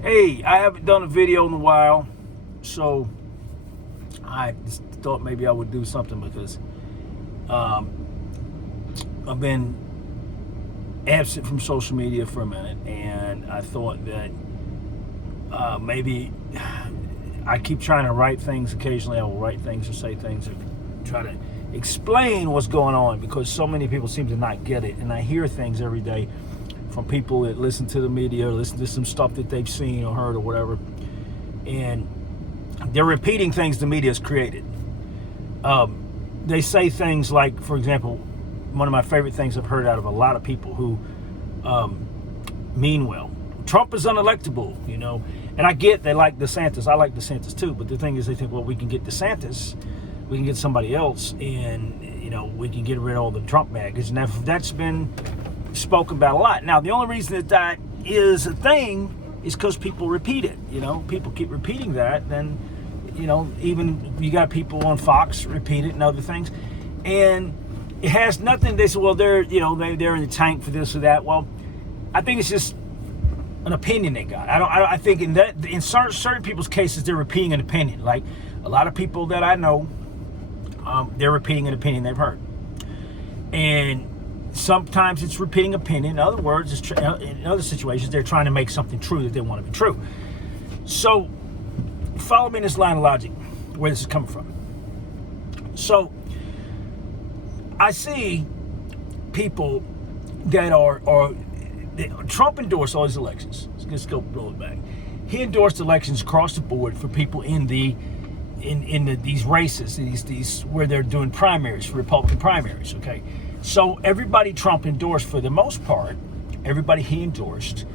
Hey, I haven't done a video in a while, so I just thought maybe I would do something because um, I've been absent from social media for a minute, and I thought that maybe I keep trying to write things. Occasionally, I will write things or say things or try to explain what's going on because so many people seem to not get it, and I hear things every day from people that listen to the media or listen to some stuff that they've seen or heard or whatever, and they're repeating things the media has created. They say things like, for example, one of my favorite things I've heard out of a lot of people who mean well. Trump is unelectable, and I get they like DeSantis. I like DeSantis too, but the thing is they think, well, we can get DeSantis, we can get somebody else, and we can get rid of all the Trump baggage. And that's been spoken about a lot. Now, the only reason that is a thing is because people repeat it. People keep repeating that. Then, even you got people on Fox repeat it and other things, and it has nothing. They say, well, they're they're in the tank for this or that. Well, I think it's just an opinion they got. I think in certain people's cases they're repeating an opinion. Like a lot of people that I know, they're repeating an opinion they've heard, and sometimes it's repeating opinion. In other words, in other situations, they're trying to make something true that they want to be true. So, follow me in this line of logic, where this is coming from. So, I see people that Trump endorsed all these elections. Let's go roll it back. He endorsed elections across the board for people in these races, these where they're doing primaries, Republican primaries. Okay. So everybody Trump endorsed, for the most part, everybody he endorsed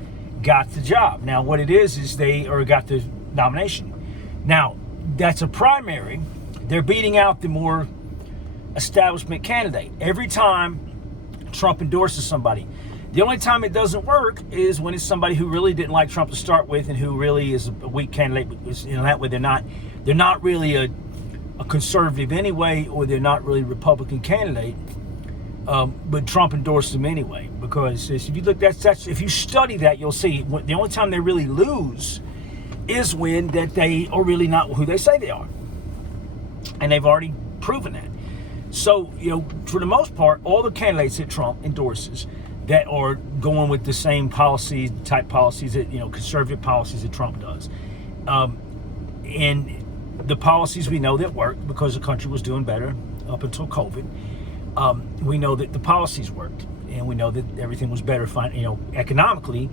got the job. Now, what it is they got the nomination. Now, that's a primary. They're beating out the more establishment candidate. Every time Trump endorses somebody, the only time it doesn't work is when it's somebody who really didn't like Trump to start with and who really is a weak candidate. That way they're not really a conservative anyway, or they're not really a Republican candidate. But Trump endorsed them anyway, because if you look, if you study that, you'll see the only time they really lose is when that they are really not who they say they are, and they've already proven that. So for the most part, all the candidates that Trump endorses that are going with the same policies that conservative policies that Trump does, and the policies we know that work because the country was doing better up until COVID. We know that the policies worked, and we know that everything was better, economically,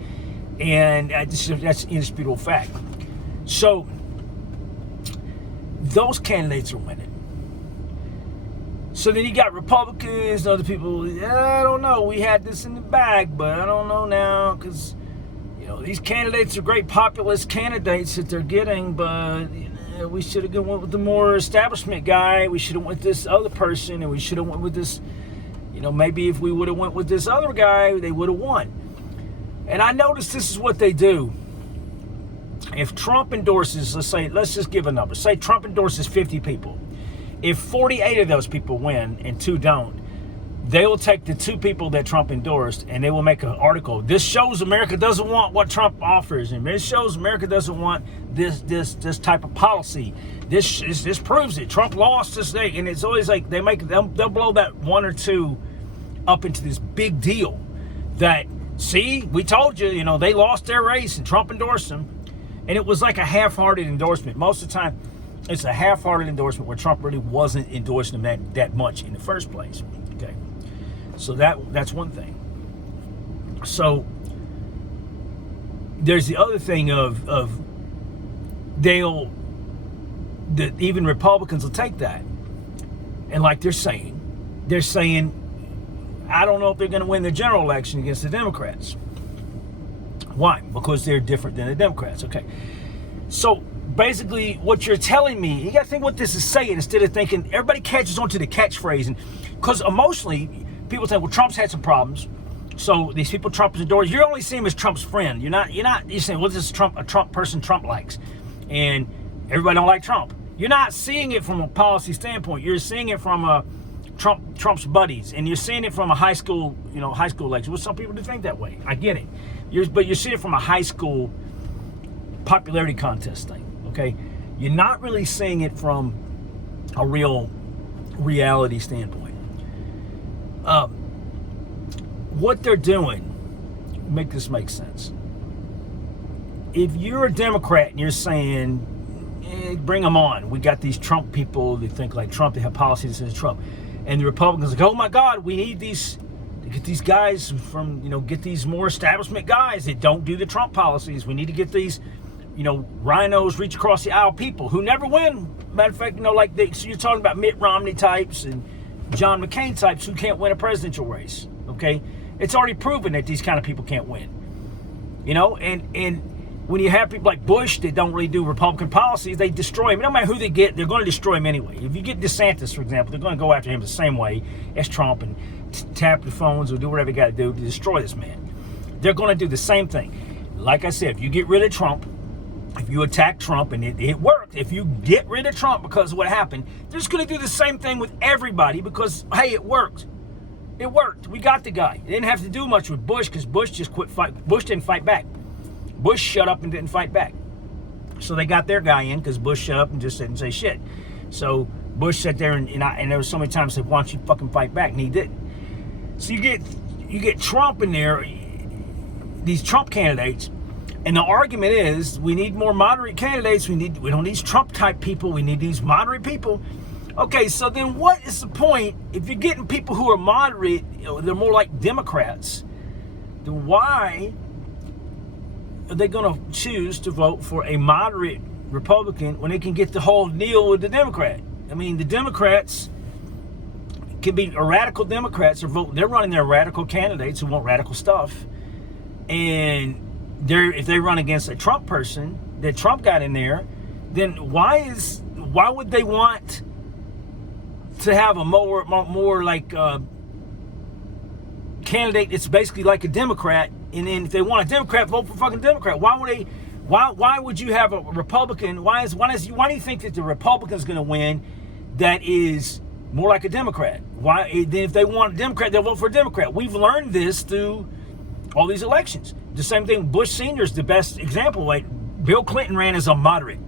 and that's an indisputable fact. So those candidates are winning. So then you got Republicans and other people. I don't know. We had this in the bag, but I don't know now because these candidates are great populist candidates that they're getting, but we should have went with the more establishment guy. We should have went with this other person, and we should have went with this. Maybe if we would have went with this other guy, they would have won. And I noticed this is what they do. If Trump endorses, let's just give a number. Say Trump endorses 50 people. If 48 of those people win and 2 don't, they will take the 2 people that Trump endorsed and they will make an article. This shows America doesn't want what Trump offers, and this shows America doesn't want this type of policy. This proves it. Trump lost this thing, and it's always like they'll blow that 1 or 2 up into this big deal. That see, we told you, they lost their race and Trump endorsed them, and it was like a half-hearted endorsement. Most of the time, it's a half-hearted endorsement where Trump really wasn't endorsing them that much in the first place. Okay. So that's one thing. So there's the other thing of even Republicans will take that, and like they're saying, I don't know if they're going to win the general election against the Democrats. Why? Because they're different than the Democrats. Okay. So basically, what you're telling me, you got to think what this is saying instead of thinking everybody catches on to the catchphrase, and because emotionally, people think, well, Trump's had some problems, so these people Trump is endorsing. You're only seeing him as Trump's friend. You're saying, well, this is a Trump person Trump likes, and everybody don't like Trump. You're not seeing it from a policy standpoint. You're seeing it from a Trump's buddies, and you're seeing it from a high school election. Well, some people do think that way. I get it. But you're seeing it from a high school popularity contest thing, okay? You're not really seeing it from a real reality standpoint. What they're doing, make this make sense. If you're a Democrat and you're saying, bring them on, we got these Trump people that think like Trump, they have policies that says Trump, and the Republicans are like, oh my God, we need these to get these guys from, get these more establishment guys that don't do the Trump policies. We need to get these, rhinos, reach across the aisle people who never win. Matter of fact, so you're talking about Mitt Romney types and John McCain types who can't win a presidential race. Okay, it's already proven that these kind of people can't win. And when you have people like Bush that don't really do Republican policies, they destroy him. No matter who they get, they're going to destroy him anyway. If you get DeSantis, for example, they're going to go after him the same way as Trump and tap the phones or do whatever they got to do to destroy this man. They're going to do the same thing. Like I said, if you get rid of Trump, if you attack Trump, and it worked, if you get rid of Trump because of what happened, they're just going to do the same thing with everybody because, hey, it worked. It worked. We got the guy. They didn't have to do much with Bush because Bush just quit fight. Bush didn't fight back. Bush shut up and didn't fight back. So they got their guy in because Bush shut up and just didn't say shit. So Bush sat there and there was so many times I said, why don't you fucking fight back? And he didn't. So you get Trump in there, these Trump candidates, and the argument is we need more moderate candidates. We don't need Trump type people. We need these moderate people. Okay, so then what is the point if you're getting people who are moderate, they're more like Democrats, then why are they going to choose to vote for a moderate Republican when they can get the whole deal with the Democrat? I mean, the Democrats can be radical Democrats, they're running their radical candidates who want radical stuff, and if they run against a Trump person that Trump got in there, then why would they want to have a more like candidate that's basically like a Democrat? And then if they want a Democrat, vote for fucking Democrat. Why would you have a Republican? Why do you think that the Republican's going to win that is more like a Democrat? Why then if they want a Democrat, they'll vote for a Democrat? We've learned this through all these elections. The same thing, Bush Sr. is the best example. Like Bill Clinton ran as a moderate.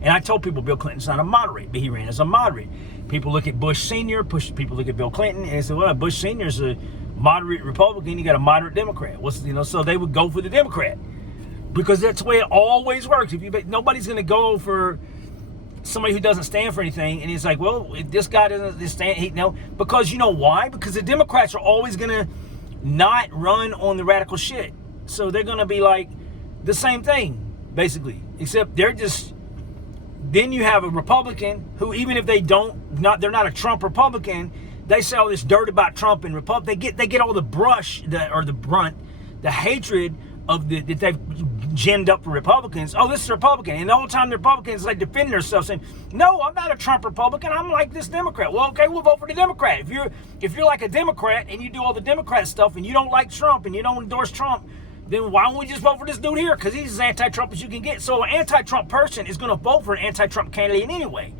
And I told people Bill Clinton's not a moderate, but he ran as a moderate. People look at Bush Sr., people look at Bill Clinton, and they say, well, Bush Sr. is a moderate Republican, you got a moderate Democrat. So they would go for the Democrat. Because that's the way it always works. Nobody's going to go for somebody who doesn't stand for anything, and it's like, well, if this guy doesn't stand, because you know why? Because the Democrats are always going to not run on the radical shit. So they're going to be like the same thing, basically, except then you have a Republican who, even if they're not a Trump Republican, they say all this dirt about Trump and Republic. They get all the brush, the brunt, the hatred of that they've ginned up for Republicans. Oh, this is a Republican. And the whole time the Republicans like defending themselves saying, no, I'm not a Trump Republican. I'm like this Democrat. Well, okay, we'll vote for the Democrat. If you're like a Democrat and you do all the Democrat stuff and you don't like Trump and you don't endorse Trump, then why don't we just vote for this dude here? Because he's as anti-Trump as you can get. So an anti-Trump person is going to vote for an anti-Trump candidate anyway.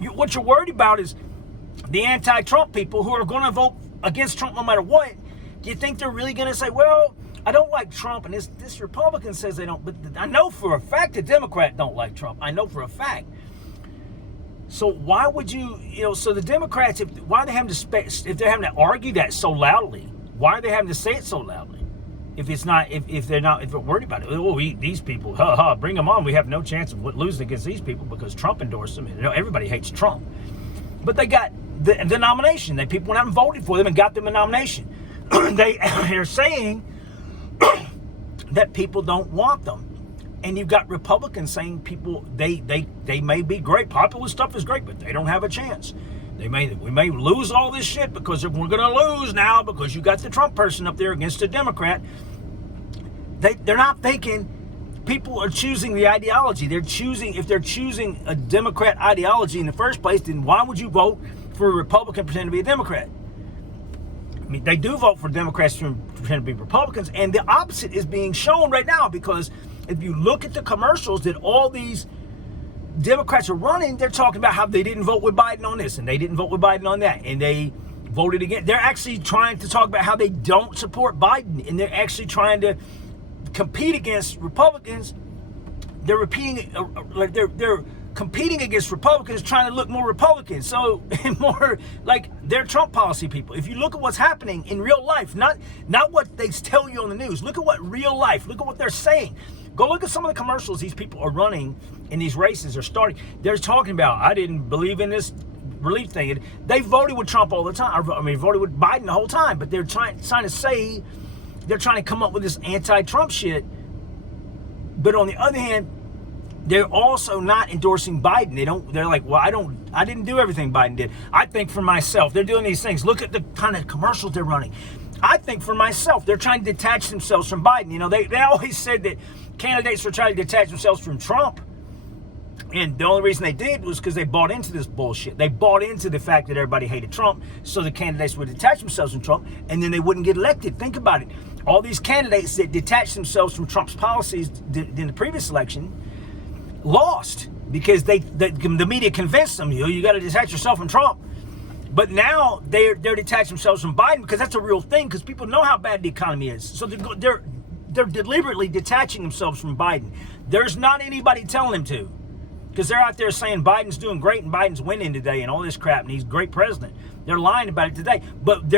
What you're worried about is the anti-Trump people who are going to vote against Trump no matter what. Do you think they're really going to say, well, I don't like Trump, and this Republican says they don't, but I know for a fact the Democrat don't like Trump. I know for a fact. So why would so the Democrats, if they're having to argue that so loudly, why are they having to say it so loudly? If they're worried about it, well, these people, bring them on. We have no chance of losing against these people because Trump endorsed them. Everybody hates Trump, but they got the nomination. People went out and voted for them and got them a nomination. They're saying that people don't want them, and you've got Republicans saying people they may be great. Populist stuff is great, but they don't have a chance. We may lose all this shit because we're going to lose now because you got the Trump person up there against a Democrat. They're not thinking. People are choosing the ideology. If they're choosing a Democrat ideology in the first place, then why would you vote for a Republican pretend to be a Democrat? I mean, they do vote for Democrats to pretend to be Republicans, and the opposite is being shown right now, because if you look at the commercials that all these Democrats are running, they're talking about how they didn't vote with Biden on this, and they didn't vote with Biden on that, and they voted against. They're actually trying to talk about how they don't support Biden, and they're actually trying to compete against Republicans they're repeating, like they're competing against Republicans, trying to look more Republican. So more like they're Trump policy people. If you look at what's happening in real life, not what they tell you on the news. Look at what real life. Look at what they're saying. Go look at some of the commercials these people are running in these races are starting. They're talking about, I didn't believe in this relief thing. They voted with Trump all the time. I mean, voted with Biden the whole time. But they're trying to say, they're trying to come up with this anti-Trump shit. But on the other hand, they're also not endorsing Biden. They're like, well, I didn't do everything Biden did. I think for myself. They're doing these things. Look at the kind of commercials they're running. I think for myself. They're trying to detach themselves from Biden. You know, they always said that candidates were trying to detach themselves from Trump. And the only reason they did was because they bought into this bullshit. They bought into the fact that everybody hated Trump, so the candidates would detach themselves from Trump, and then they wouldn't get elected. Think about it. All these candidates that detached themselves from Trump's policies in the previous election lost because the media convinced them, you got to detach yourself from Trump. But now they're detaching themselves from Biden because that's a real thing, because people know how bad the economy is. So they're deliberately detaching themselves from Biden. There's not anybody telling them to. Because they're out there saying Biden's doing great and Biden's winning today and all this crap and he's a great president. They're lying about it today. But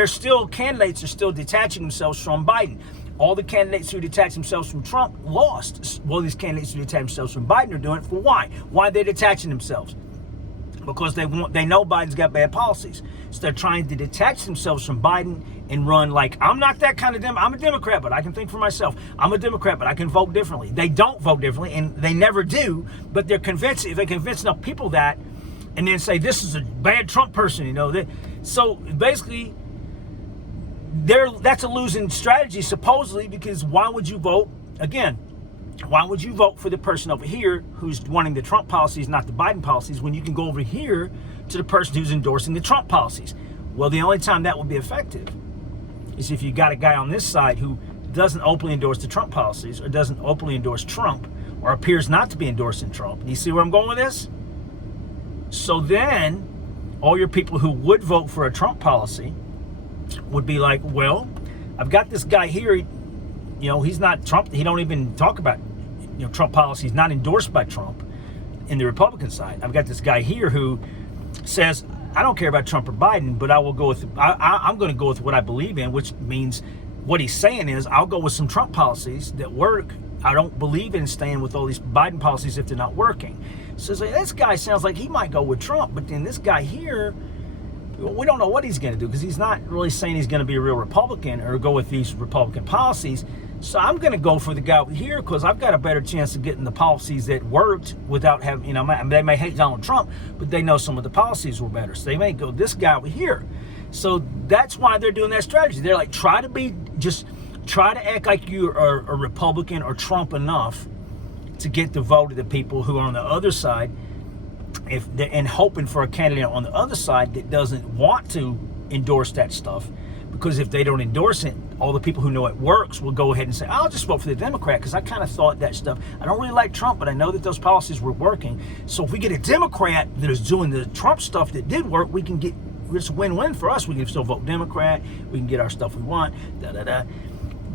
candidates are still detaching themselves from Biden. All the candidates who detach themselves from Trump lost. Well, these candidates who detach themselves from Biden are doing it for why? Why are they detaching themselves? Because they know Biden's got bad policies. So they're trying to detach themselves from Biden and run like, I'm not that kind of I'm a Democrat, but I can think for myself. I'm a Democrat, but I can vote differently. They don't vote differently, and they never do, but they're convinced, if they convince enough people that, and then say, this is a bad Trump person, you know. So basically, that's a losing strategy, supposedly, because why would you vote, again, why would you vote for the person over here who's wanting the Trump policies, not the Biden policies, when you can go over here to the person who's endorsing the Trump policies? Well, the only time that would be effective is if you got a guy on this side who doesn't openly endorse the Trump policies or doesn't openly endorse Trump or appears not to be endorsing Trump. You see where I'm going with this? So then all your people who would vote for a Trump policy would be like, well, I've got this guy here, he's not Trump. He don't even talk about, Trump policies, not endorsed by Trump in the Republican side. I've got this guy here who says, I don't care about Trump or Biden, but I'm going to go with what I believe in, which means what he's saying is I'll go with some Trump policies that work. I don't believe in staying with all these Biden policies if they're not working. So it's like, this guy sounds like he might go with Trump, but then this guy here, we don't know what he's going to do, because he's not really saying he's going to be a real Republican or go with these Republican policies. So I'm going to go for the guy here because I've got a better chance of getting the policies that worked without having, they may hate Donald Trump, but they know some of the policies were better. So they may go this guy over here. So that's why they're doing that strategy. They're like, try to act like you are a Republican or Trump enough to get the vote of the people who are on the other side, and hoping for a candidate on the other side that doesn't want to endorse that stuff. Because if they don't endorse it, all the people who know it works will go ahead and say, I'll just vote for the Democrat because I kind of thought that stuff. I don't really like Trump, but I know that those policies were working. So if we get a Democrat that is doing the Trump stuff that did work, we can get, it's a win-win for us. We can still vote Democrat. We can get our stuff we want.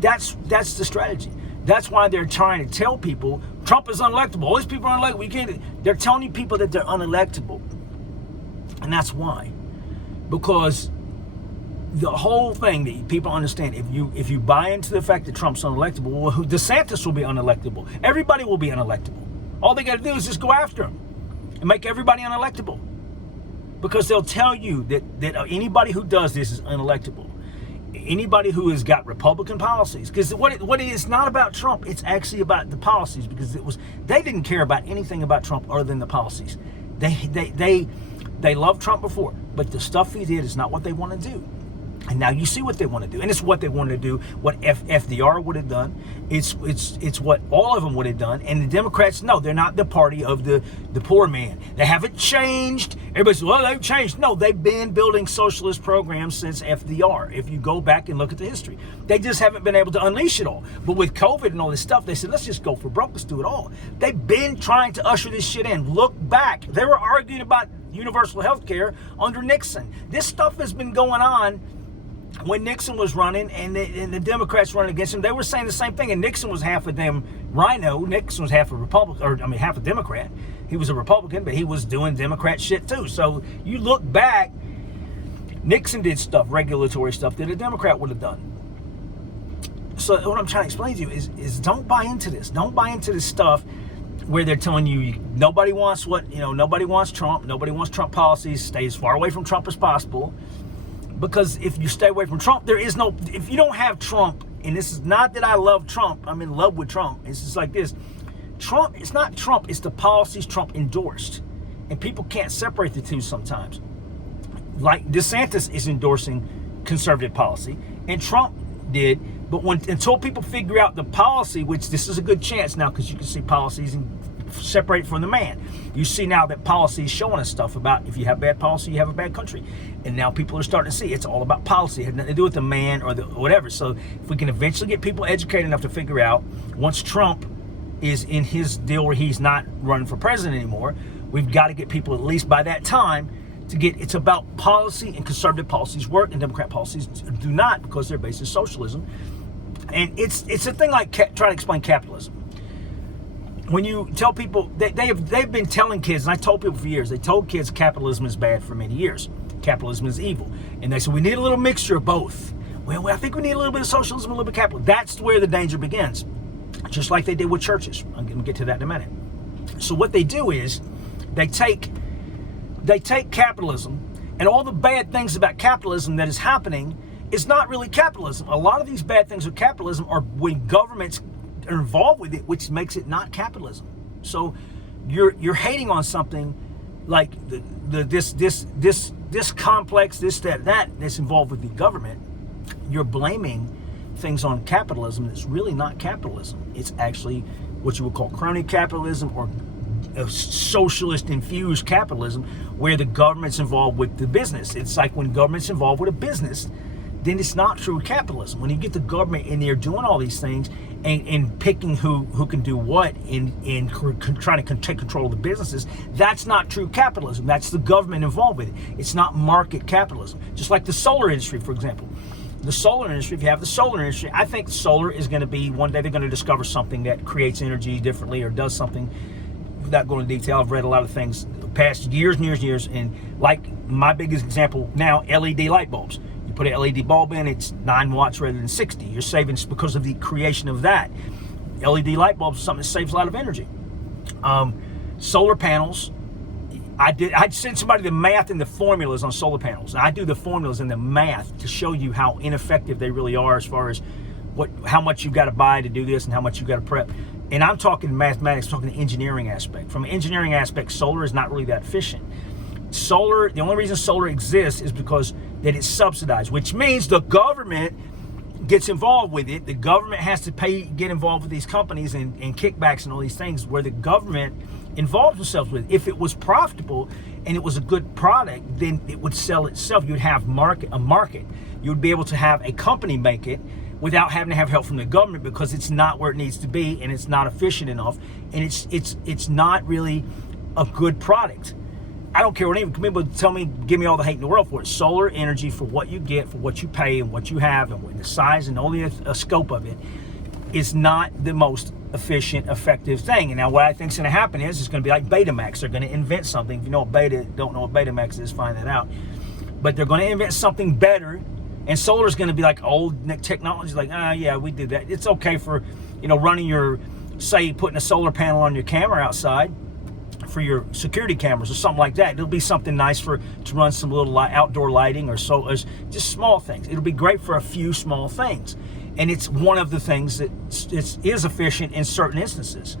That's the strategy. That's why they're trying to tell people Trump is unelectable. All these people are unelectable. We can't. They're telling you people that they're unelectable. And that's why. Because the whole thing that people understand, if you buy into the fact that Trump's unelectable, well, DeSantis will be unelectable. Everybody will be unelectable. All they got to do is just go after him and make everybody unelectable. Because they'll tell you that anybody who does this is unelectable. Anybody who has got Republican policies, because what it is not about Trump, it's actually about the policies, because they didn't care about anything about Trump other than the policies. They loved Trump before, but the stuff he did is not what they want to do. And now you see what they want to do, and it's what they want to do. What FDR would have done. It's what all of them would have done. And the Democrats, no, they're not the party of the poor man. They haven't changed. Everybody says, well, they've changed. No, they've been building socialist programs since FDR. If you go back and look at the history, they just haven't been able to unleash it all. But with COVID and all this stuff, they said, let's just go for broke. Let's do it all. They've been trying to usher this shit in. Look back. They were arguing about universal health care under Nixon. This stuff has been going on when Nixon was running and the Democrats running against him, they were saying the same thing. And Nixon was half a damn rhino. Nixon was half a Republican, or I mean, half a Democrat. He was a Republican, but he was doing Democrat shit too. So you look back, Nixon did stuff, regulatory stuff that a Democrat would have done. So what I'm trying to explain to you is don't buy into this. Don't buy into this stuff where they're telling you nobody wants nobody wants Trump. Nobody wants Trump policies. Stay as far away from Trump as possible. Because if you stay away from Trump, if you don't have Trump, and this is not that I love Trump, I'm in love with Trump. It's just like this. Trump, it's not Trump, it's the policies Trump endorsed. And people can't separate the two sometimes. Like DeSantis is endorsing conservative policy, and Trump did. But until people figure out the policy, which this is a good chance now because you can see policies and separate from the man. You see now that policy is showing us stuff about if you have bad policy, you have a bad country. And now people are starting to see it's all about policy. It has nothing to do with the man or the whatever. So if we can eventually get people educated enough to figure out, once Trump is in his deal where he's not running for president anymore, we've got to get people at least by that time to get, it's about policy, and conservative policies work and Democrat policies do not because they're based in socialism. And it's a thing like trying to explain capitalism. When you tell people, they've been telling kids, and I told people for years, they told kids capitalism is bad for many years. Capitalism is evil. And they said, we need a little mixture of both. Well, I think we need a little bit of socialism, a little bit of capitalism. That's where the danger begins. Just like they did with churches. I'm going to get to that in a minute. So what they do is, they take capitalism, and all the bad things about capitalism that is happening is not really capitalism. A lot of these bad things with capitalism are when governments are involved with it, which makes it not capitalism. So you're hating on something like this complex, that's involved with the government. You're blaming things on capitalism that's really not capitalism. It's actually what you would call crony capitalism or socialist infused capitalism, where the government's involved with the business. It's like when government's involved with a business, then it's not true capitalism. When you get the government in there doing all these things and picking who can do what in trying to take control of the businesses, that's not true capitalism. That's the government involved with it. It's not market capitalism. Just like the solar industry, for example. The solar industry, if you have the solar industry, I think solar is going to be, one day they're going to discover something that creates energy differently or does something. Without going into detail, I've read a lot of things past years and years and years, and like my biggest example now, LED light bulbs. You put an LED bulb in, it's 9 watts rather than 60. You're saving because of the creation of that. LED light bulbs is something that saves a lot of energy. Solar panels, I'd send somebody the math and the formulas on solar panels. I do the formulas and the math to show you how ineffective they really are as far as how much you've got to buy to do this and how much you've got to prep. And I'm talking mathematics, talking the engineering aspect. From an engineering aspect, solar is not really that efficient. Solar, the only reason solar exists is because that it's subsidized, which means the government gets involved with it. The government has to get involved with these companies and kickbacks and all these things where the government involves themselves with it. If it was profitable and it was a good product, then it would sell itself. You'd have a market. You would be able to have a company make it without having to have help from the government, because it's not where it needs to be and it's not efficient enough, and it's not really a good product. I don't care what anyone people tell me, give me all the hate in the world for it. Solar energy, for what you get, for what you pay and what you have and the size and all the scope of it, is not the most efficient, effective thing. And now what I think is going to happen is it's going to be like Betamax. They're going to invent something. If you don't know what Betamax is, find that out. But they're going to invent something better. And solar is going to be like old technology, like, yeah, we did that. It's okay for, running putting a solar panel on your camera outside for your security cameras or something like that. It'll be something nice to run some little outdoor lighting or so, just small things. It'll be great for a few small things. And it's one of the things that is efficient in certain instances.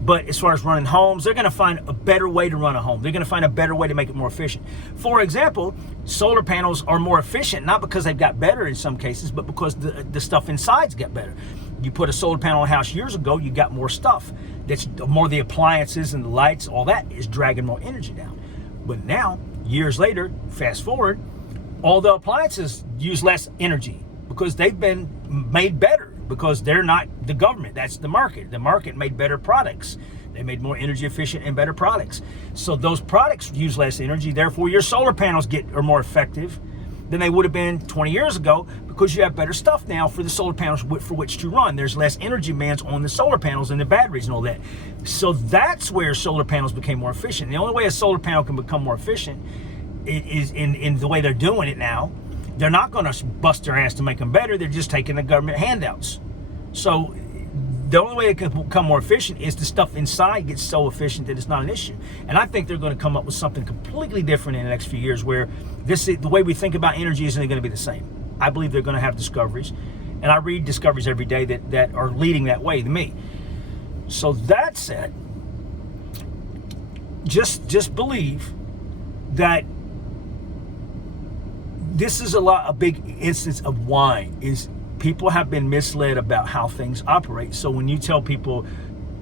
But as far as running homes, they're going to find a better way to run a home. They're going to find a better way to make it more efficient. For example, solar panels are more efficient, not because they've got better in some cases, but because the stuff inside's got better. You put a solar panel in a house years ago, you got more stuff. That's more the appliances and the lights, all that is dragging more energy down. But now, years later, fast forward, all the appliances use less energy because they've been made better. Because they're not the government, that's the market. The market made better products. They made more energy efficient and better products. So those products use less energy, therefore your solar panels are more effective than they would have been 20 years ago, because you have better stuff now for the solar panels for which to run. There's less energy demands on the solar panels and the batteries and all that. So that's where solar panels became more efficient. The only way a solar panel can become more efficient is in the way they're doing it now. They're not going to bust their ass to make them better. They're just taking the government handouts. So the only way it can become more efficient is the stuff inside gets so efficient that it's not an issue. And I think they're going to come up with something completely different in the next few years, where the way we think about energy isn't going to be the same. I believe they're going to have discoveries, and I read discoveries every day that are leading that way to me. So that said, just believe that this is a big instance of why is people have been misled about how things operate. So when you tell people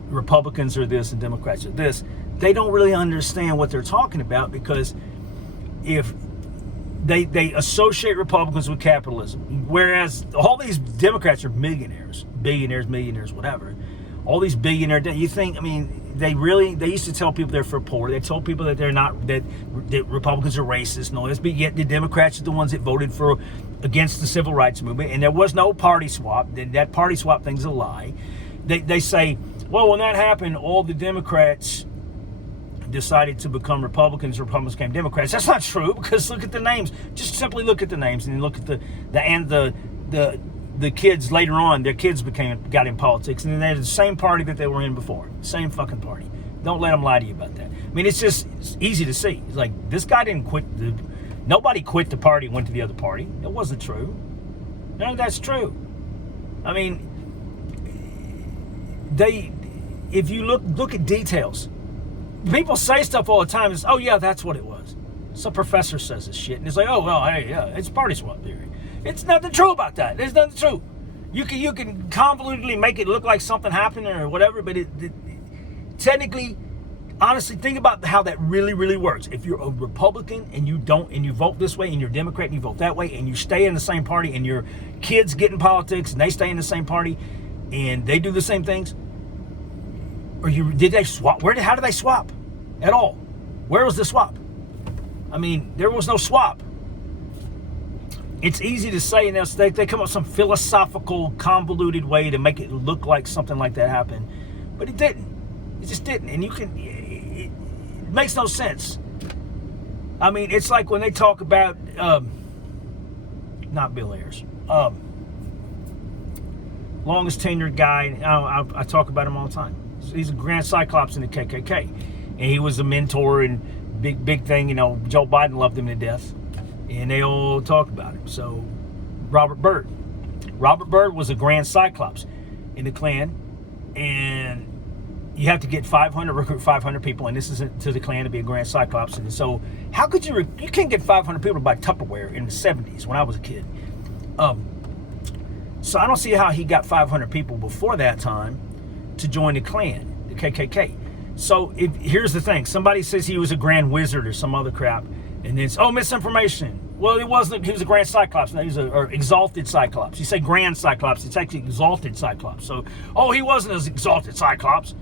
Republicans are this and Democrats are this, they don't really understand what they're talking about, because if they associate Republicans with capitalism, whereas all these Democrats are millionaires, whatever. All these billionaires, you think, I mean, they used to tell people they're for poor. They told people that they're not, that Republicans are racist and all this, but yet the Democrats are the ones that voted against the civil rights movement, and there was no party swap. That party swap thing's a lie. They say, well, when that happened, all the Democrats decided to become Republicans became Democrats. That's not true, because look at the names. Just simply look at the names, and look at the kids later on. Their kids got in politics, and then they're the same party that they were in before. Same fucking party. Don't let them lie to you about that. I mean, it's easy to see. It's like, this guy didn't quit nobody quit the party and went to the other party. It wasn't true. None of that's true. I mean, if you look at details, people say stuff all the time. It's, oh yeah, that's what it was. Some professor says this shit, and it's like, oh well, hey, yeah, it's party swap theory. It's nothing true about that. There's nothing true. You can convolutedly make it look like something happened or whatever, but it technically, honestly, think about how that really, really works. If you're a Republican and you vote this way, and you're a Democrat and you vote that way, and you stay in the same party, and your kids get in politics and they stay in the same party, and they do the same things, or did they swap? How did they swap at all? Where was the swap? I mean, there was no swap. It's easy to say, and they come up with some philosophical, convoluted way to make it look like something like that happened, but it didn't. It just didn't, and it makes no sense. I mean, it's like when they talk about, not Bill Ayers, longest tenured guy. I talk about him all the time. He's a Grand Cyclops in the KKK, and he was a mentor and big thing. You know, Joe Biden loved him to death, and they all talk about him. So, Robert Byrd was a Grand Cyclops in the Klan, and you have to get recruit 500 people, and this isn't to the Klan to be a Grand Cyclops. And so, how could you can't get 500 people to buy Tupperware in the 70s when I was a kid. So I don't see how he got 500 people before that time to join the Klan, the KKK. So here's the thing. Somebody says he was a Grand Wizard or some other crap, and then it's, misinformation. Well, it wasn't. He was a Grand Cyclops. No, he was or exalted Cyclops. You say Grand Cyclops, it's actually exalted Cyclops. So, he wasn't as exalted Cyclops.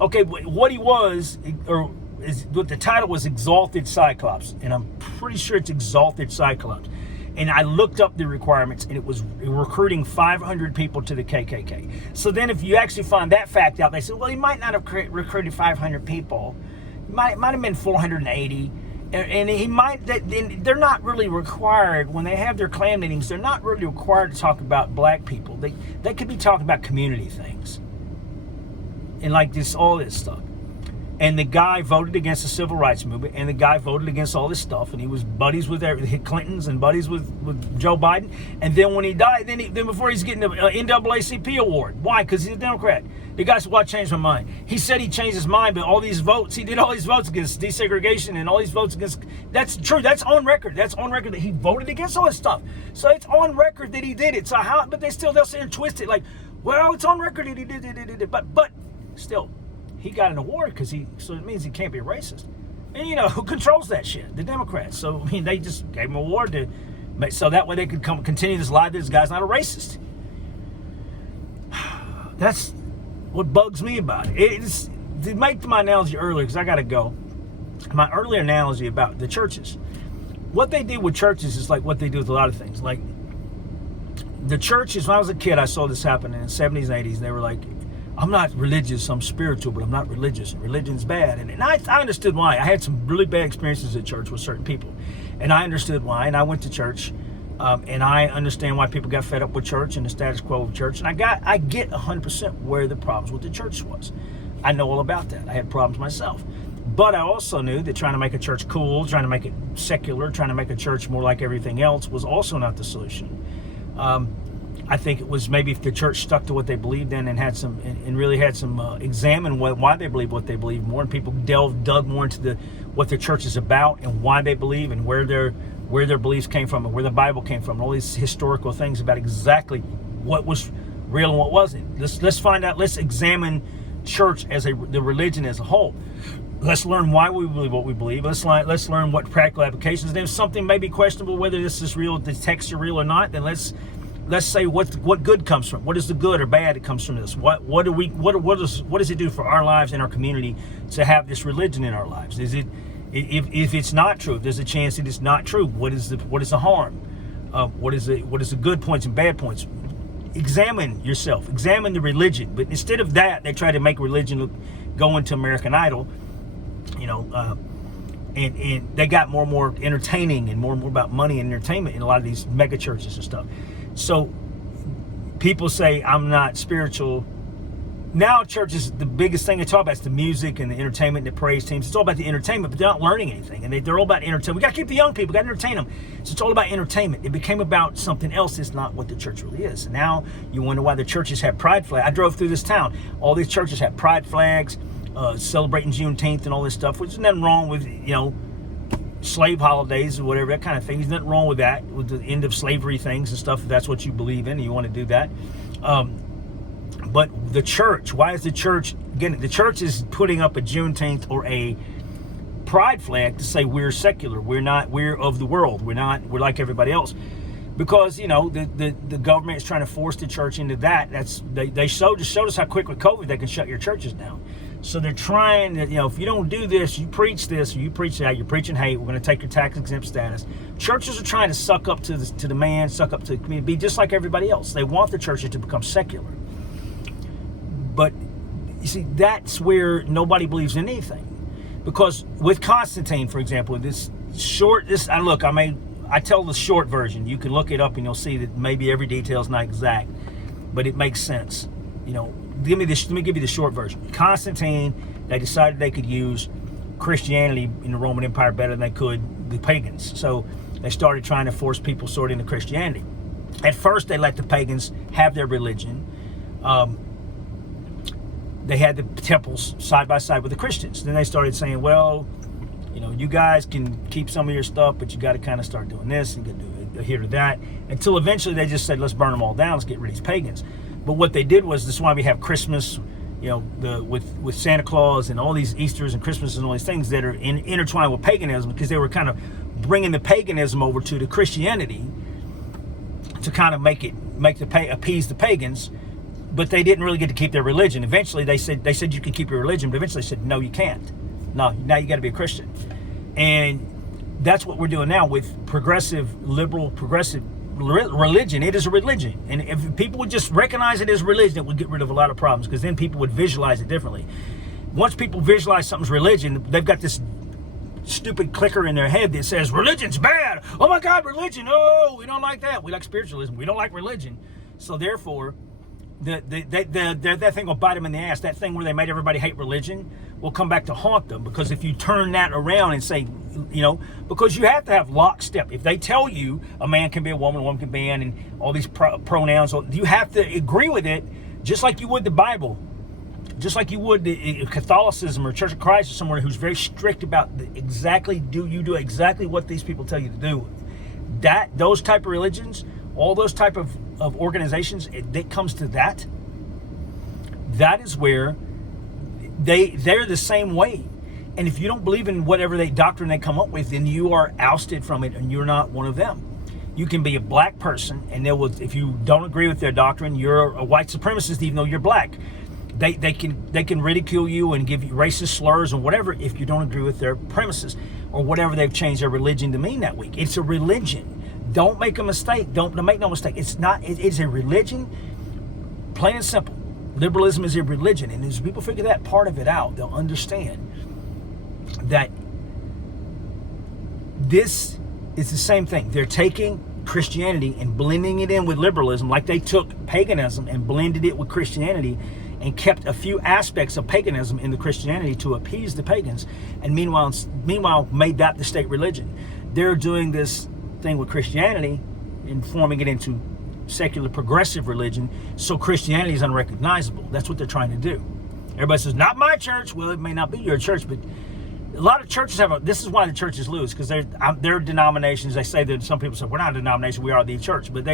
Okay, what he was, what the title was, Exalted Cyclops, and I'm pretty sure it's Exalted Cyclops. And I looked up the requirements, and it was recruiting 500 people to the KKK. So then if you actually find that fact out, they said, well, he might not have recruited 500 people. It might have been 480. And they're not really required, when they have their Klan meetings, they're not really required to talk about black people. They could be talking about community things. And like all this stuff. And the guy voted against the civil rights movement, and the guy voted against all this stuff, and he was buddies with the Clintons and buddies with Joe Biden. And then when he died, then before he's getting the NAACP award. Why? Because he's a Democrat. The guy said, well, I changed my mind. He said he changed his mind, but all these votes, he did all these votes against desegregation and all these votes against, that's true. That's on record. That's on record that he voted against all this stuff. So it's on record that he did it. So but they'll sit and twist it like, well, it's on record that he did it. But still, he got an award so it means he can't be a racist. And who controls that shit? The Democrats. So I mean, they just gave him an award so that way they could continue this lie that this guy's not a racist. That's what bugs me about it. It's to make my analogy earlier, because I got to go. My earlier analogy about the churches. what they did with churches is like what they do with a lot of things. Like the churches, when I was a kid, I saw this happen in the 70s and 80s. And they were like, I'm not religious, I'm spiritual, but I'm not religious. Religion's bad. And I understood why. I had some really bad experiences at church with certain people. And I understood why. And I went to church. And I understand why people got fed up with church and the status quo of church. And I get 100% where the problems with the church was. I know all about that. I had problems myself. But I also knew that trying to make a church cool, trying to make it secular, trying to make a church more like everything else was also not the solution. I think it was maybe if the church stuck to what they believed in and had some, and really had some, examine why they believe what they believe more, and people dug more into what the church is about and why they believe and where their beliefs came from and where the Bible came from, and all these historical things about exactly what was real and what wasn't. Let's find out. Let's examine church as the religion as a whole. Let's learn why we believe what we believe. Let's learn what practical applications. And if something may be questionable whether this is real, the texts are real or not, then let's say what good comes from. What is the good or bad that comes from this? What does it do for our lives and our community to have this religion in our lives? Is it, if it's not true, if there's a chance that it's not true, what is the harm? What is the good points and bad points? Examine yourself. Examine the religion. But instead of that, they try to make religion go into American Idol. And they got more and more entertaining and more about money and entertainment in a lot of these mega churches and stuff. So people say, I'm not spiritual. Now churches, the biggest thing they talk about is the music and the entertainment and the praise teams. It's all about the entertainment, but they're not learning anything. And they're all about entertainment. We got to keep the young people, we got to entertain them. So it's all about entertainment. It became about something else that's not what the church really is. And now you wonder why the churches have pride flags. I drove through this town. All these churches have pride flags, celebrating Juneteenth and all this stuff, which is nothing wrong with, slave holidays or whatever, that kind of thing. There's nothing wrong with that, with the end of slavery things and stuff, if that's what you believe in and you want to do that. But the church, why is the church, again, the church is putting up a Juneteenth or a pride flag to say we're secular, we're of the world, we're like everybody else. Because, the government is trying to force the church into that. They showed us how quick with COVID they can shut your churches down. So they're trying to, if you don't do this, you preach this, or you preach that, you're preaching hate, we're going to take your tax exempt status. Churches are trying to suck up to the man, suck up to the community, be just like everybody else. They want the churches to become secular. But you see, that's where nobody believes in anything. Because with Constantine, for example, I tell the short version. You can look it up and you'll see that maybe every detail is not exact, but it makes sense. Let me give you the short version. Constantine, they decided they could use Christianity in the Roman Empire better than they could the pagans. So they started trying to force people sort of into Christianity. At first, they let the pagans have their religion. They had the temples side by side with the Christians. Then they started saying, well, you guys can keep some of your stuff, but you got to kind of start doing this and do here to that. Until eventually they just said, let's burn them all down. Let's get rid of these pagans. But what they did was, this is why we have Christmas, with Santa Claus and all these Easters and Christmases and all these things that are intertwined with paganism, because they were kind of bringing the paganism over to the Christianity to kind of appease the pagans. But they didn't really get to keep their religion. Eventually they said you can keep your religion, but eventually they said, no, you can't. No, now you got to be a Christian. And that's what we're doing now with liberal progressive religion. It is a religion. And if people would just recognize it as religion, it would get rid of a lot of problems, because then people would visualize it differently. Once people visualize something's religion, they've got this stupid clicker in their head that says religion's bad. Oh my God, religion. Oh, we don't like that. We like spiritualism. We don't like religion. So therefore, that thing will bite them in the ass. That thing where they made everybody hate religion will come back to haunt them, because if you turn that around and say, because you have to have lockstep. If they tell you a man can be a woman can be a man, and all these pronouns, you have to agree with it, just like you would the Bible, just like you would the Catholicism or Church of Christ or somewhere who's very strict about do exactly what these people tell you to do. Those type of religions, all those type of organizations, it comes to that is where they're the same way. And if you don't believe in whatever doctrine they come up with, then you are ousted from it, and you're not one of them. You can be a black person, and if you don't agree with their doctrine, you're a white supremacist, even though you're black. They can ridicule you and give you racist slurs and whatever if you don't agree with their premises. or whatever they've changed their religion to mean that week. It's a religion. Don't make a mistake. Don't make no mistake. It's not. It's a religion, plain and simple. Liberalism is a religion, and as people figure that part of it out, they'll understand that this is the same thing. They're taking Christianity and blending it in with liberalism, like they took paganism and blended it with Christianity and kept a few aspects of paganism in the Christianity to appease the pagans, and meanwhile made that the state religion. They're doing this thing with Christianity and forming it into secular progressive religion, so Christianity is unrecognizable. That's what they're trying to do. Everybody says, not my church. Well, it may not be your church, but a lot of churches have this is why the churches lose, because they're denominations. They say that, some people say, we're not a denomination, we are the church, but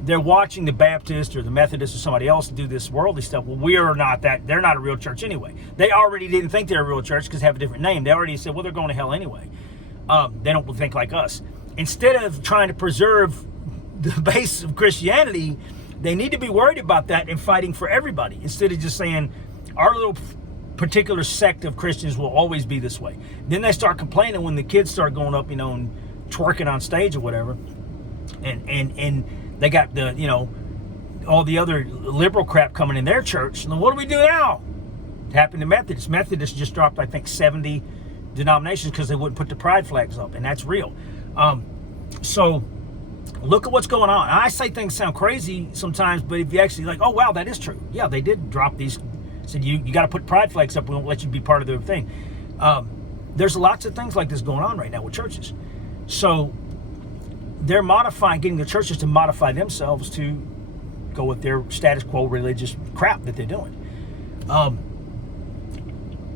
they're watching the Baptist or the Methodist or somebody else do this worldly stuff. Well, we are not that. They're not a real church anyway. They already didn't think they're a real church because they have a different name. They already said, well, they're going to hell anyway. They don't think like us. Instead of trying to preserve the base of Christianity, they need to be worried about that and fighting for everybody, instead of just saying our little particular sect of Christians will always be this way. Then they start complaining when the kids start going up, and twerking on stage or whatever, and they got the all the other liberal crap coming in their church. And what do we do now? It happened to Methodists. Methodists just dropped, I think, 70 denominations because they wouldn't put the pride flags up, and that's real. So look at what's going on. I say things sound crazy sometimes, but if you actually oh wow, that is true. Yeah, they did drop these. Said you got to put pride flags up. We won't let you be part of their thing. There's lots of things like this going on right now with churches. So they're getting the churches to modify themselves to go with their status quo religious crap that they're doing.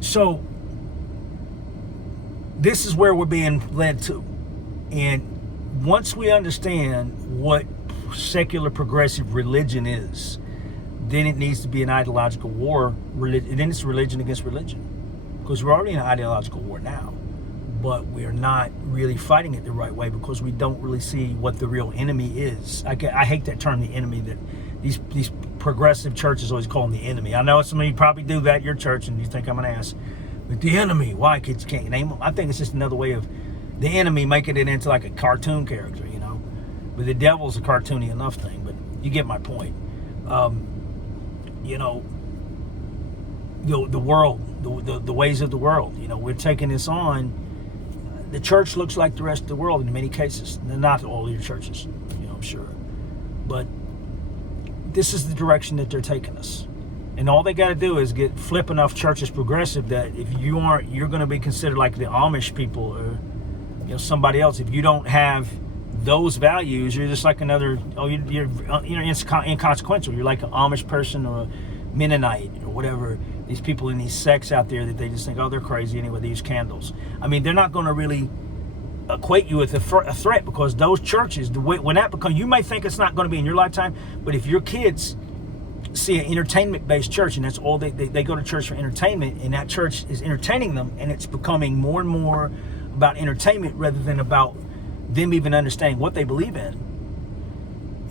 So this is where we're being led to. And once we understand what secular progressive religion is, then it needs to be an ideological war. Then it's religion against religion, because we're already in an ideological war now, but we're not really fighting it the right way because we don't really see what the real enemy is. I hate that term, the enemy, that these progressive churches always call them the enemy. I know some of you probably do that at your church and you think I'm an ass, but the enemy, why? Kids can't name them. I think it's just another way of the enemy making it into like a cartoon character, but the devil's a cartoony enough thing, but you get my point. The world, the ways of the world. We're taking this on. The church looks like the rest of the world in many cases. Not all your churches, I'm sure. But this is the direction that they're taking us. And all they got to do is flip enough churches progressive that if you aren't, you're going to be considered like the Amish people or somebody else. If you don't have those values, you're just like another. You're inconsequential. You're like an Amish person or a Mennonite or whatever. These people in these sects out there that they just think, they're crazy anyway. They use candles. I mean, they're not going to really equate you with a threat, because those churches, when that becomes, you may think it's not going to be in your lifetime, but if your kids see an entertainment-based church and that's all they go to church for entertainment, and that church is entertaining them, and it's becoming more and more about entertainment rather than about them even understanding what they believe in.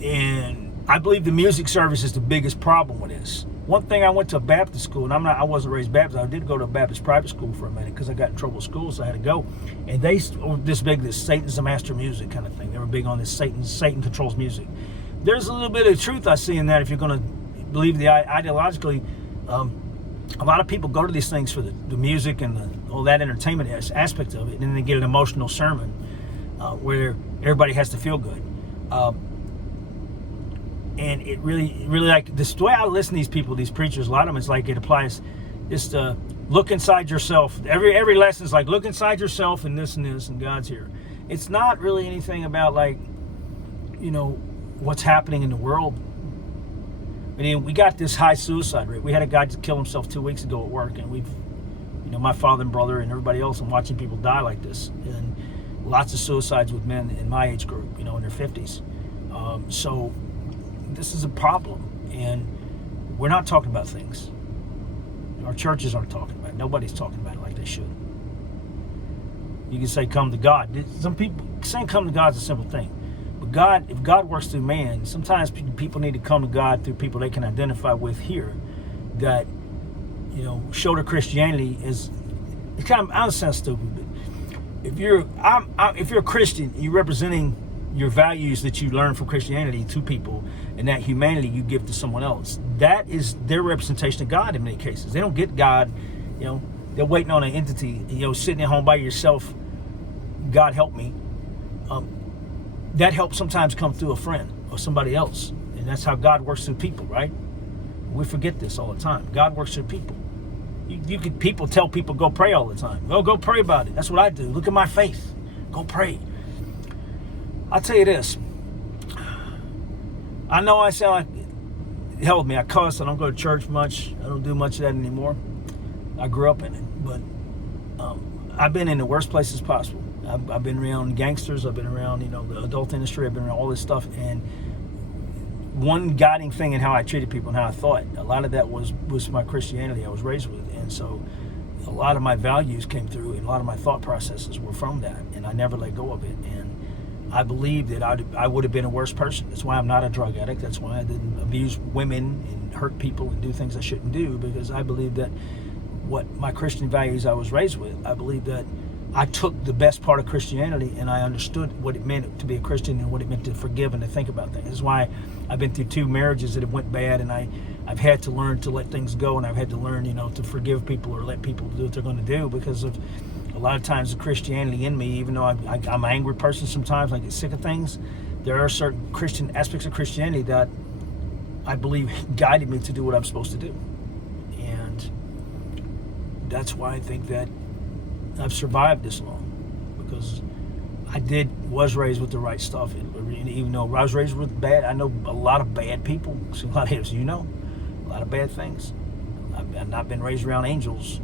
And I believe the music service is the biggest problem with this. One thing, I went to a Baptist school, and I wasn't raised Baptist. I did go to a Baptist private school for a minute because I got in trouble at school, so I had to go. And they were this Satan's the master music kind of thing. They were big on this Satan controls music. There's a little bit of truth I see in that if you're going to believe ideologically. A lot of people go to these things for the music and all that entertainment aspect of it, and then they get an emotional sermon where everybody has to feel good. And it really like this, the way I listen to these people, these preachers, a lot of them, it's like it applies just look inside yourself. Every lesson is like, look inside yourself and this, and God's here. It's not really anything about what's happening in the world. I mean, we got this high suicide rate. We had a guy just kill himself 2 weeks ago at work, and we've, my father and brother and everybody else, I'm watching people die like this, and lots of suicides with men in my age group, in their 50s. So this is a problem, and we're not talking about things. Our churches aren't talking about it. Nobody's talking about it like they should. You can say come to God. Some people saying come to God is a simple thing. But God, if God works through man, sometimes people need to come to God through people they can identify with here that, show their Christianity is, it's kind of, I don't sound stupid, but if you're a Christian, you're representing your values that you learn from Christianity to people, and that humanity you give to someone else. That is their representation of God in many cases. They don't get God, they're waiting on an entity, sitting at home by yourself. God help me. That help sometimes come through a friend or somebody else. And that's how God works through people, right? We forget this all the time. God works through people. People tell people go pray all the time. Go pray about it. That's what I do. Look at my faith. Go pray. I'll tell you this. I know I sound like, hell with me, I cuss. I don't go to church much. I don't do much of that anymore. I grew up in it. But I've been in the worst places possible. I've been around gangsters. I've been around, the adult industry. I've been around all this stuff. And one guiding thing in how I treated people and how I thought, a lot of that was my Christianity I was raised with. And so a lot of my values came through, and a lot of my thought processes were from that. And I never let go of it. And I believe that I would have been a worse person. That's why I'm not a drug addict. That's why I didn't abuse women and hurt people and do things I shouldn't do, because I believe that what my Christian values I was raised with, I believe that I took the best part of Christianity and I understood what it meant to be a Christian and what it meant to forgive and to think about things. That's why I've been through 2 marriages that have went bad, and I've had to learn to let things go, and I've had to learn, to forgive people or let people do what they're going to do, because of a lot of times the Christianity in me. Even though I'm an angry person sometimes, I get sick of things, there are certain Christian aspects of Christianity that I believe guided me to do what I'm supposed to do. And that's why I think that I've survived this long, because I was raised with the right stuff. And even though I was raised with bad, I know a lot of bad people. So a lot of, a lot of bad things. I've not been raised around angels.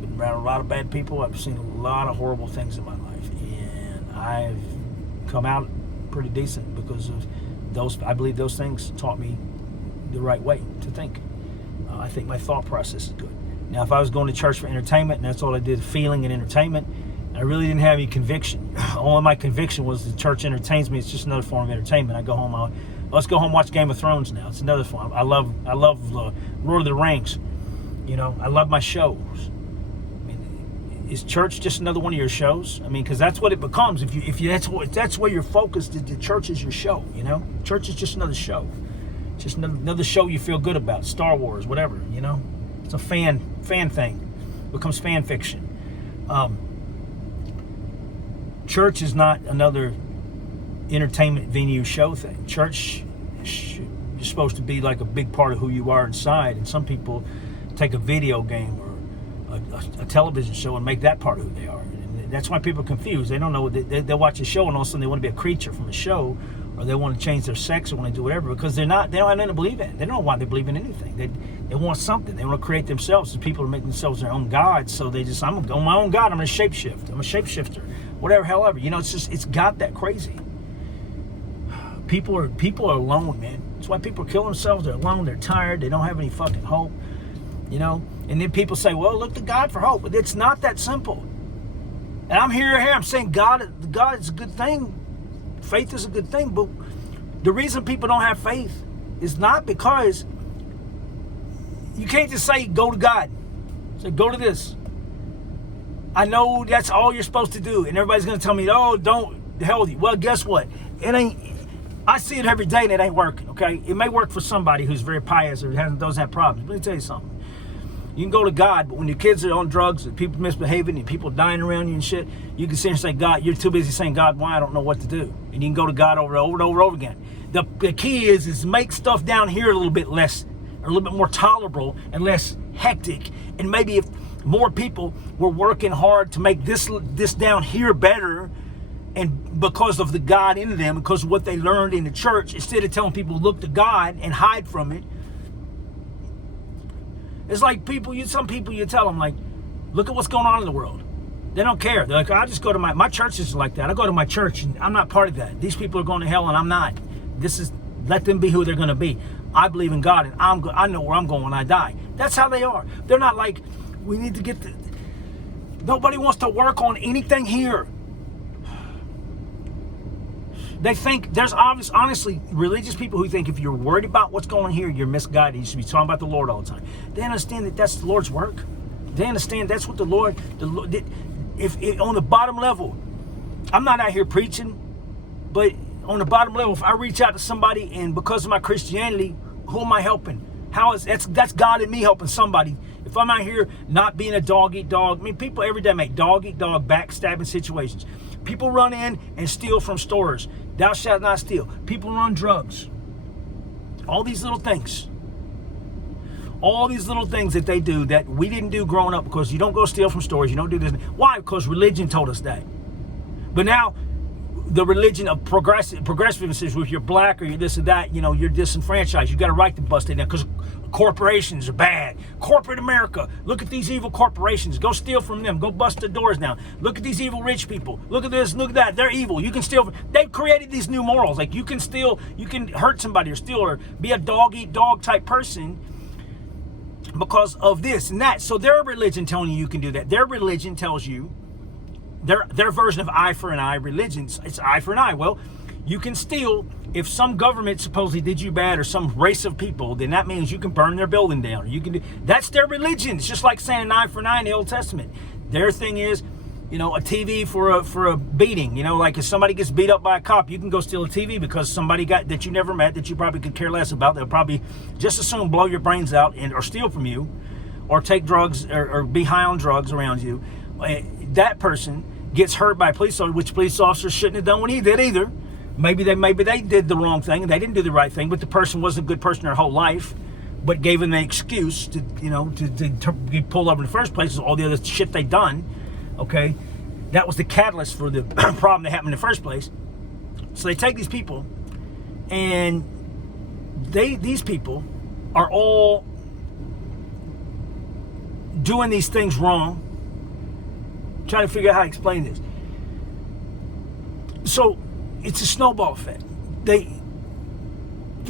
Been around a lot of bad people. I've seen a lot of horrible things in my life, and I've come out pretty decent because of those. I believe those things taught me the right way to think. I think my thought process is good. Now, if I was going to church for entertainment, and that's all I did, feeling and entertainment, I really didn't have any conviction. All of my conviction was the church entertains me. It's just another form of entertainment. I go home, let's go home and watch Game of Thrones now. It's another form. I love Lord of the Rings. I love my shows. I mean, is church just another one of your shows? I mean, because that's what it becomes. If that's where you're focused, the church is your show. Church is just another show. Just another show you feel good about. Star Wars, whatever. It's a fan thing. It becomes fan fiction. Church is not another entertainment venue show thing. Church is supposed to be like a big part of who you are inside. And some people take a video game or a television show and make that part of who they are. And that's why people are confused. They don't know. They watch a show and all of a sudden they want to be a creature from a show, or they want to change their sex or want to do whatever, because they don't have nothing to believe in. They don't know why they believe in anything. They want something. They want to create themselves. So people are making themselves their own gods. So they just, I'm my own God. I'm a shapeshift. I'm a shapeshifter. Whatever, however. It's got that crazy. People are alone, man. That's why people kill themselves. They're alone. They're tired. They don't have any fucking hope. And then people say, well, look to God for hope. But it's not that simple. And I'm here. I'm saying God is a good thing. Faith is a good thing. But the reason people don't have faith is not because you can't just say, go to God. Say, go to this. I know that's all you're supposed to do. And everybody's going to tell me, oh, don't, the hell with you. Well, guess what? I see it every day and it ain't working, okay? It may work for somebody who's very pious or doesn't have problems. Let me tell you something. You can go to God, but when your kids are on drugs and people misbehaving and people dying around you and shit, you can sit and say, God, you're too busy saying, God, why? I don't know what to do. And you can go to God over and over again. The key is make stuff down here a little bit less, or a little bit more tolerable and less hectic. And maybe if more people were working hard to make this down here better, and because of the God in them, because of what they learned in the church, instead of telling people look to God and hide from it. It's like some people you tell them, like, look at what's going on in the world. They don't care. They're like, I just go to my church is like that. I go to my church and I'm not part of that. These people are going to hell and I'm not. Let them be who they're going to be. I believe in God and I know where I'm going when I die. That's how they are. They're not like, we need to get nobody wants to work on anything here. They think there's honestly religious people who think if you're worried about what's going on here, you're misguided. You should be talking about the Lord all the time. They understand that that's the Lord's work. They understand that's what the Lord if on the bottom level, I'm not out here preaching, but on the bottom level, if I reach out to somebody and because of my Christianity, who am I helping? That's God and me helping somebody. If I'm out here not being a dog eat dog, I mean, people every day make dog eat dog backstabbing situations. People run in and steal from stores. Thou shalt not steal. People run drugs. All these little things. All these little things that they do that we didn't do growing up, because you don't go steal from stores. You don't do this. Why? Because religion told us that. But now, the religion of progressivism says, if you're black or you're this or that, you know, you're disenfranchised. You got a right to bust it down because corporations are bad. Corporate America, look at these evil corporations. Go steal from them. Go bust the doors down. Look at these evil rich people. Look at this. Look at that. They're evil. You can steal. They've created these new morals. Like you can steal. You can hurt somebody or steal or be a dog eat dog type person because of this and that. So their religion telling you can do that. Their religion tells you. Their version of eye for an eye religion, it's eye for an eye. Well, you can steal. If some government supposedly did you bad or some race of people, then that means you can burn their building down. You can do, that's their religion. It's just like saying an eye for an eye in the Old Testament. Their thing is, you know, a TV for a beating. You know, like if somebody gets beat up by a cop, you can go steal a TV because somebody got that you never met, that you probably could care less about. They'll probably just as soon blow your brains out or steal from you, or take drugs or be high on drugs around you. That person gets hurt by a police officer, which police officers shouldn't have done when he did either. Maybe they did the wrong thing and they didn't do the right thing, but the person wasn't a good person their whole life, but gave them an excuse to, you know, to get pulled over in the first place, all the other shit they done. Okay, that was the catalyst for the problem that happened in the first place. So they take these people, and these people are all doing these things wrong. Trying to figure out how to explain this. So it's a snowball effect. They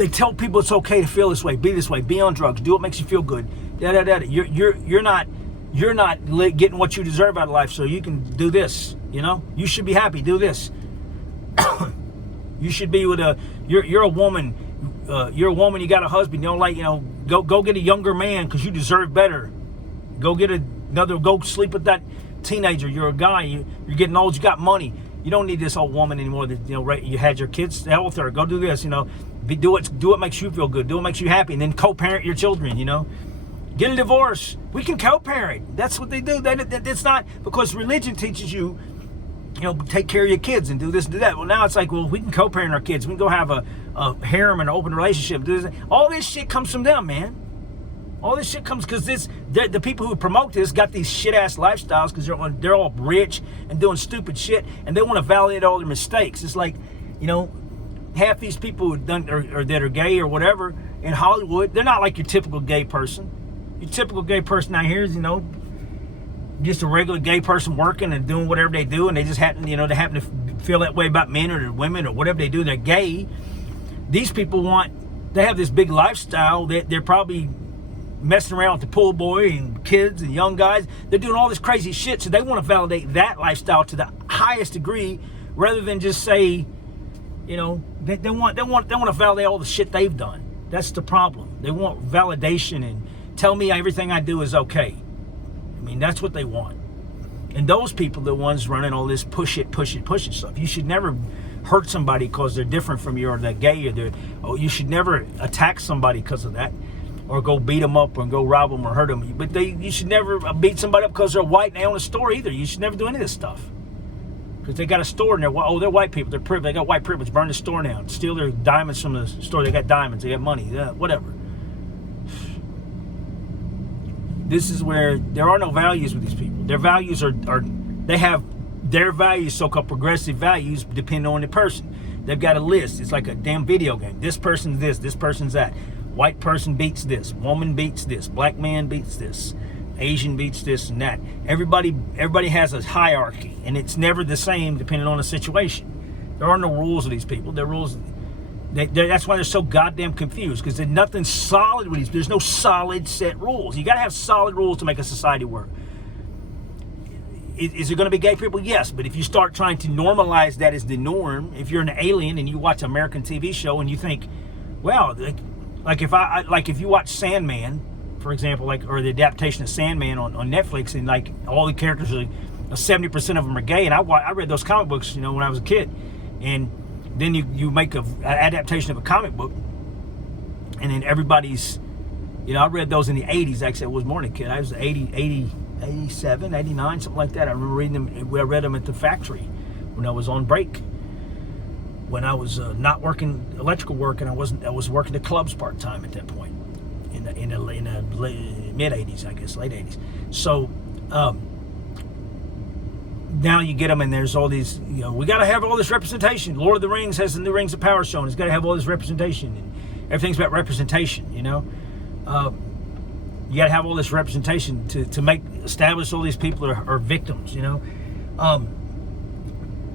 tell people it's okay to feel this way, be on drugs, do what makes you feel good. You're not getting what you deserve out of life, so you can do this. You know, you should be happy. Do this. You should be with you're a woman. You're a woman. You got a husband. You don't like, you know, go get a younger man because you deserve better. Go get another. Go sleep with that teenager. You're a guy. You're getting old. You got money. You don't need this old woman anymore. That, you know, right? You had your kids. Hell with her. Go do this. You know, do what makes you feel good. Do what makes you happy, and then co-parent your children. You know, get a divorce. We can co-parent. That's what they do. That's not because religion teaches you, you know, take care of your kids and do this and do that. Well, now it's like, well, we can co-parent our kids. We can go have a harem and an open relationship. Do this. All this shit comes from them, man. All this shit comes because the people who promote this got these shit-ass lifestyles because they're all rich and doing stupid shit, and they want to validate all their mistakes. It's like, you know, half these people who've done or that are gay or whatever in Hollywood, they're not like your typical gay person. Your typical gay person out here is, you know, just a regular gay person working and doing whatever they do, and they just happen to feel that way about men or women or whatever they do. They're gay. These people they have this big lifestyle that they're probably messing around with the pool boy and kids and young guys. They're doing all this crazy shit, so they want to validate that lifestyle to the highest degree, rather than just say, you know, they want to validate all the shit they've done. That's the problem. They want validation and tell me everything I do is okay. I mean, that's what they want. And those people, the ones running all this push it stuff. You should never hurt somebody because they're different from you, or they're gay, or you should never attack somebody because of that, or go beat them up, or go rob them or hurt them. But you should never beat somebody up because they're white and they own a store either. You should never do any of this stuff. Because they got a store and they're white people. They're privileged. They got white privilege. Burn the store down. Steal their diamonds from the store. They got diamonds. They got money. Whatever. This is where there are no values with these people. Their values they have their values, so-called progressive values, depend on the person. They've got a list. It's like a damn video game. This person's this person's that. White person beats this. Woman beats this. Black man beats this. Asian beats this and that. Everybody has a hierarchy, and it's never the same depending on the situation. There are no rules with these people. Their rules. That's why they're so goddamn confused, because there's nothing solid with these. There's no solid set rules. You got to have solid rules to make a society work. Is there going to be gay people? Yes, but if you start trying to normalize that as the norm, if you're an alien and you watch an American TV show and you think, well, like if you watch Sandman, for example, or the adaptation of Sandman on Netflix, and like all the characters are 70% of them are gay. And I read those comic books, you know, when I was a kid. And then you make an adaptation of a comic book, and then everybody's, you know, I read those in the 80s. Actually, I was more than a kid. I was 87, 89, something like that. I remember reading them. I read them at the factory when I was on break, when I was not working electrical work, and I was working the clubs part-time at that point in the mid 80s, I guess, late 80s. So now you get them, and there's all these, you know, we got to have all this representation. Lord of the Rings has the new Rings of Power show, and it's got to have all this representation, and everything's about representation, you know. You got to have all this representation to establish all these people are victims, you know.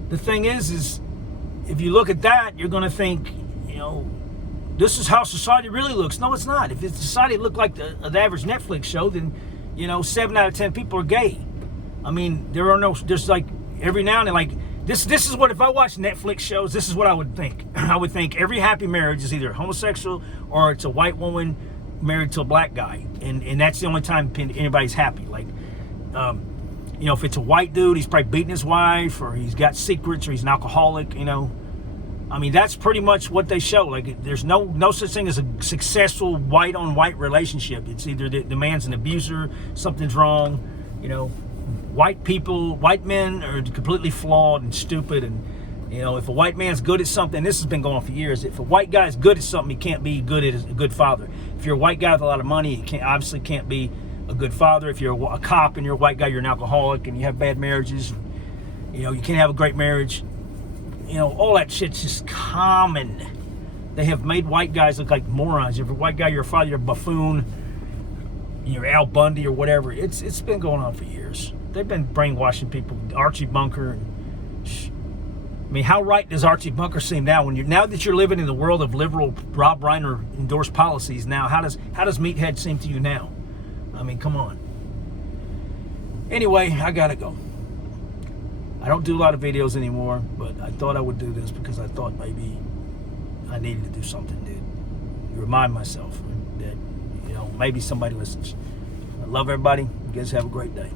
The thing is if you look at that, you're going to think, you know, this is how society really looks. No, it's not. If society looked like the average Netflix show, then, you know, 7 out of 10 people are gay. I mean, there's like every now and then, like this is what, if I watch Netflix shows, this is what I would think. I would think every happy marriage is either homosexual or it's a white woman married to a black guy, and that's the only time anybody's happy. Like, you know, if it's a white dude, he's probably beating his wife, or he's got secrets, or he's an alcoholic, you know. I mean, that's pretty much what they show. Like, there's no such thing as a successful white-on-white relationship. It's either the man's an abuser, something's wrong, you know. White men are completely flawed and stupid, and, you know, if a white man's good at something, this has been going on for years. If a white guy's good at something, he can't be good at a good father. If you're a white guy with a lot of money, you obviously can't be a good father. If you're a cop and you're a white guy, you're an alcoholic, and you have bad marriages. You know, you can't have a great marriage. You know, all that shit's just common. They have made white guys look like morons. If you're a white guy, you're a father, you're a buffoon, you're Al Bundy or whatever. It's been going on for years. They've been brainwashing people. Archie Bunker. I mean, how right does Archie Bunker seem now? Now that you're living in the world of liberal Rob Reiner endorsed policies, now how does Meathead seem to you now? I mean, come on. Anyway, I gotta go. I don't do a lot of videos anymore, but I thought I would do this because I thought maybe I needed to do something to remind myself that, you know, maybe somebody listens. I love everybody. You guys have a great day.